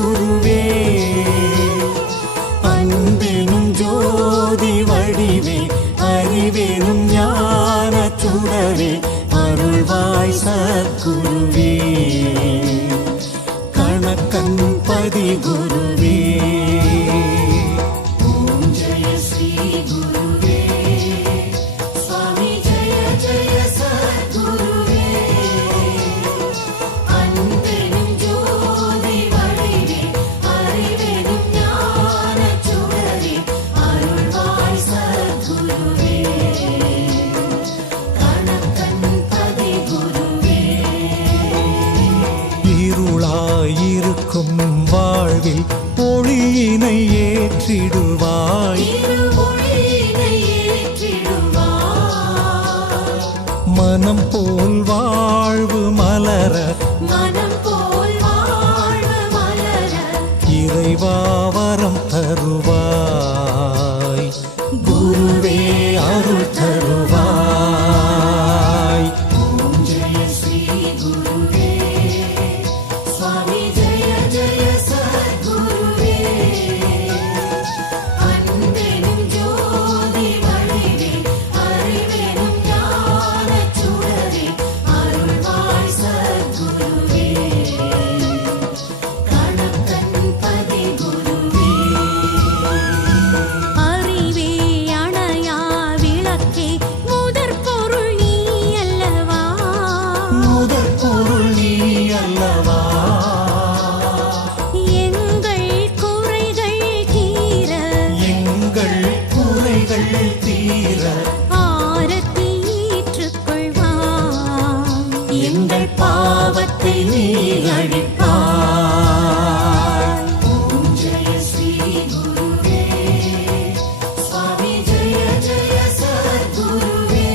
சத்குருவே அன்பெனும் ஜோதி வடிவே அறிவெனும் ஞான சுடரே அருள்வாய் சத்குருவே கணக்கன் பதி குருவே ஓம் ஜெய ஸ்ரீ குருவே சுவாமி ஜெய ஜெய சத்குருவே அன்பெனும் ஜோதி வடிவே அறிவெனும் ஞான சுடரே அருள்வாய் சத்குருவே கணக்கன் பதி குருவே இருளாயிருக்கும் வாழ்வில் ஒளியினை ஏற்றிடுவாய் மனம் போல் வாழ்வு மலர இறைவாவரம் தருவாய் குருவே அருள் தருவாய் ஓம் ஜெய ஸ்ரீ குருவே சுவாமி ஜெய ஜெய சத்குருவே அன்பெனும் ஜோதி வடிவே அறிவெனும் ஞான சுடரே அருள்வாய் சத்குருவே கணக்கன் பதி குருவே அறிவே அணையா விளக்கே முதற் பொருள் நீ அல்லவா முதற் பொருள் நீ அல்லவா எங்கள் குறைகள் தீர ஆரத்தி ஏற்றுக்கொள்வாய் எங்கள் பாவத்தை நீ அழிப்பாய் ஓம் ஜெய ஸ்ரீ குருவே சுவாமி ஜெய ஜெய சத்குருவே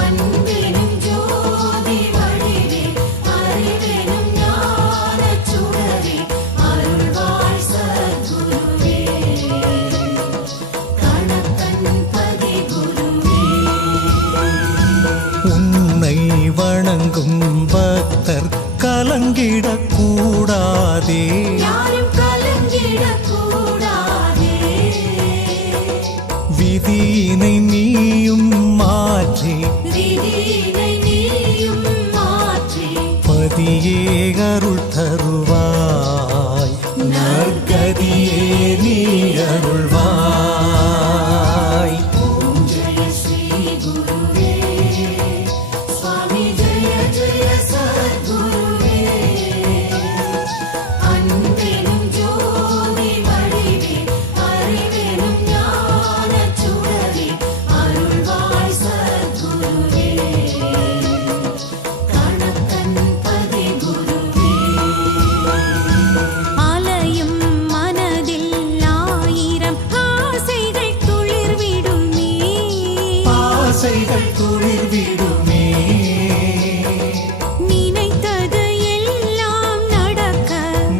அன்பெனும் ஜோதி வடிவே அறிவெனும் ஞான சுடரே அருள்வாய் சத்குருவே கணக்கன் பதி குருவே உன்னை வணங்கும் பக்தர் கலங்கிடக் கூடாதே யாரும் கலங்கிடக் கூடாதே விதியினை நீயும் மாற்றி பதியே அருள் தருவாய் நற்கதியே நீ அருள்வாய் ஓம் ஜெய ஸ்ரீ குருவே சுவாமி ஜெய ஜெய சத்குருவே அன்பெனும் ஜோதி வடிவே அறிவெனும் ஞான சுடரே அருள்வாய் சத்குருவே கணக்கன் பதி குருவே அலையும் மனதில் ஆயிரம் ஆசைகள் துளிர்விடுமே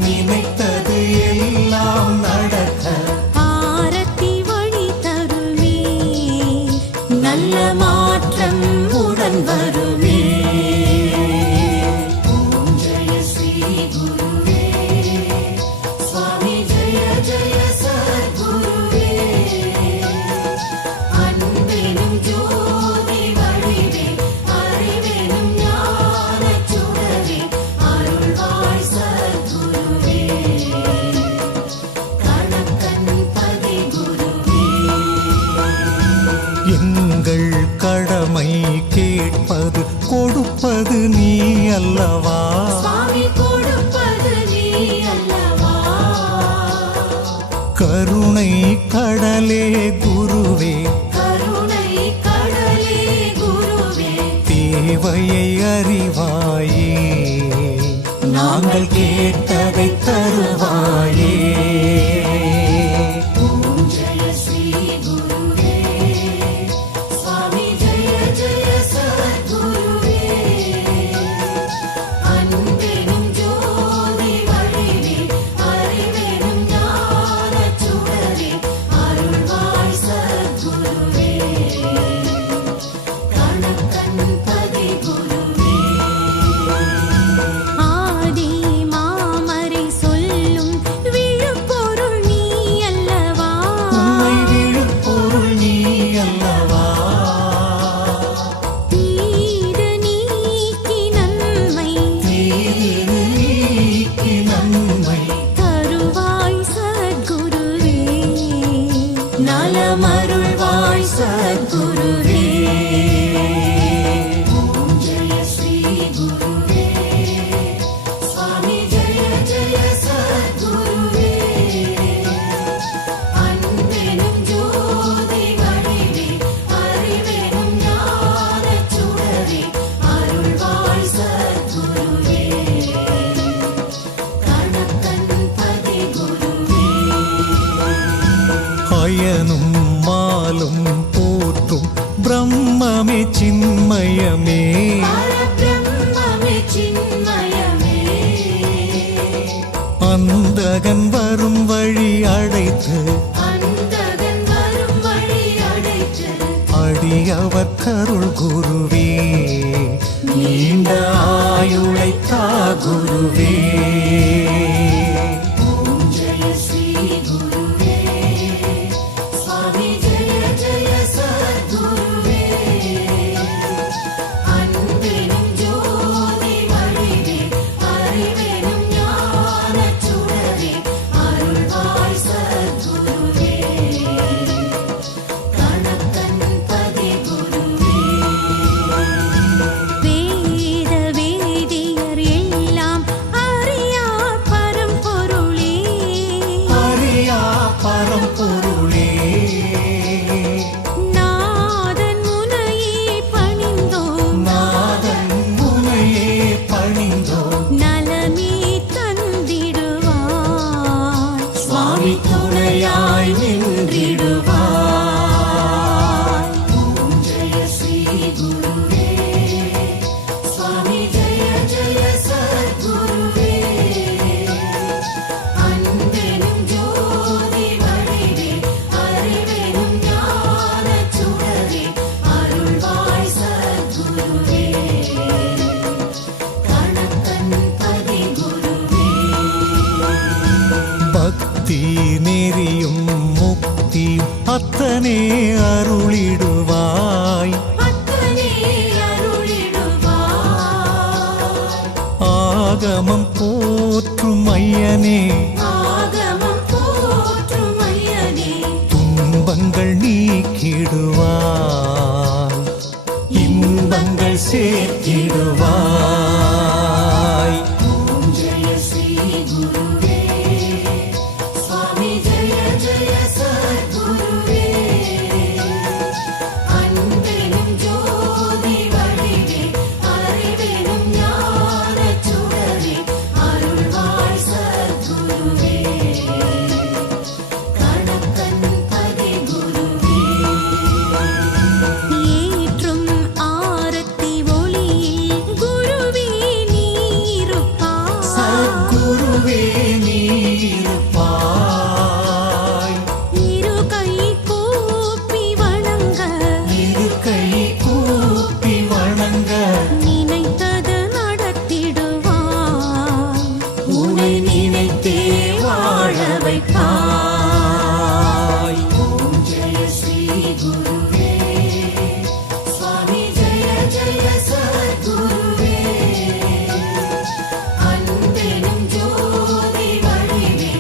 நினைத்தது எல்லாம் நடக்க ஆரத்தி வழி தருமே நல்ல மாற்றம் உடன் வருமே ஓம் ஜெய ஸ்ரீ குருவே சுவாமி ஜெய ஜெய சத்குருவே அன்பெனும் ஜோதி வடிவே அறிவெனும் ஞான சுடரே அருள்வாய் சத்குருவே கணக்கன் பதி குருவே எங்கள் கடமை கேட்பது கொடுப்பது நீ அல்லவா சுவாமி கொடுப்பது நீ அல்லவா கருணை கடலே குருவே தேவையை அறிவாயே நாங்கள் கேட்டதை தருவாயே ஓம் ஜெய ஸ்ரீ குருவே சுவாமி ஜெய ஜெய சத்குருவே அன்பெனும் ஜோதி வடிவே அறிவெனும் ஞான சுடரே அருள்வாய் சத்குருவே கணக்கன் பதி குருவே ஆதி மாம தேவனும் மாலும் போற்றும் பிரம்மமே சின்மயமே பரபிரம்மமே சின்மயமே அந்தகன் வரும் வழி அடைத்து அந்தகன் வரும் வழி அடைத்து அடியவர் கருள் குருவே நீண்ட ஆயுளை தா குருவே ஓம் ஜெய ஸ்ரீ குருவே சுவாமி ஜெய ஜெய சத்குருவே அன்பெனும் ஜோதி வழிவே அறிவெனும் ஞானச் சுடரே அருள்வாய் சத்குருவே கணக்கன் பதி குருவே வேத வேதியர் எல்லாம் அறியார் பரம்பொருளே அறியா பரம்பொருளே நாதன் முனையே பணிந்தோம் நாதன் முனையே பணிந்தோம் நலமே தந்திடுவார் சுவாமி துணையாய் நின்றிடுவார் ஓம் ஜெய ஸ்ரீ குருவே சுவாமி ஜெய ஜெய சத்குருவே அன்பெனும் ஜோதி வழிவே அறிவெனும் ஞானச் சுடரே அருள்வாய் சத்குருவே கணக்கன் பதி குருவே பக்தி நெறியும் முக்தி அத்தனே அருளிடுவாய் அத்தனே அருளிடுவாய் ஆகமம் போற்றும் ஐயனே ஆகமம் போற்றும் ஐயனே துன்பங்கள் நீக்கிடுவாய் இன்பங்கள் சேர்த்திடுவாய் ஓம் ஜெய ஸ்ரீ குருவே சுவாமி ஜெய ஜெய சத்குருவே அன்பெனும் ஜோதி வழிவே அறிவெனும் ஞானச் சுடரே அருள்வாய் சத்குருவே கணக்கன் பதி குருவே ஏற்றும் ஆரத்தி ஒளியில் குருவே நீருப்பார் சத்குருவே நீருப்பாய் இரு கை கூப்பி வணங்க இரு கை கூப்பி வணங்க நினைத்தது நடத்திடுவார் உனை நினைத்தே வாழ வைப்பாய் ஓம் ஜெய ஸ்ரீ குருவே சுவாமி ஜெய ஜெய சத்குருவே அன்பெனும் ஜோதி வழிவே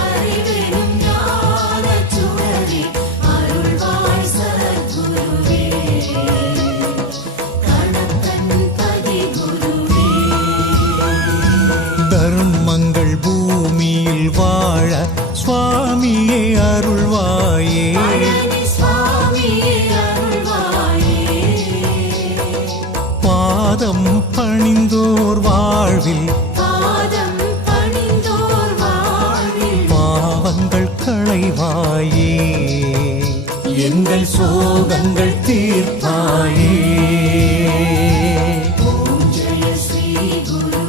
அறிவெனும் ஞானச் சுடரே அருள்வாய் சத்குருவே கணக்கன் பதி குருவே தர்மங்கள் பூமியில் வாழ சுவாமியே அருள்வாயே பழனி சுவாமியே அருள்வாயே பாதம் பணிந்தோர் வாழ்வில் பாதம் பணிந்தோர் வாழ்வில் பாவங்கள் களைவாயே எங்கள் சோகங்கள் தீர்ப்பாயே ஓம் ஜெய ஸ்ரீ குரு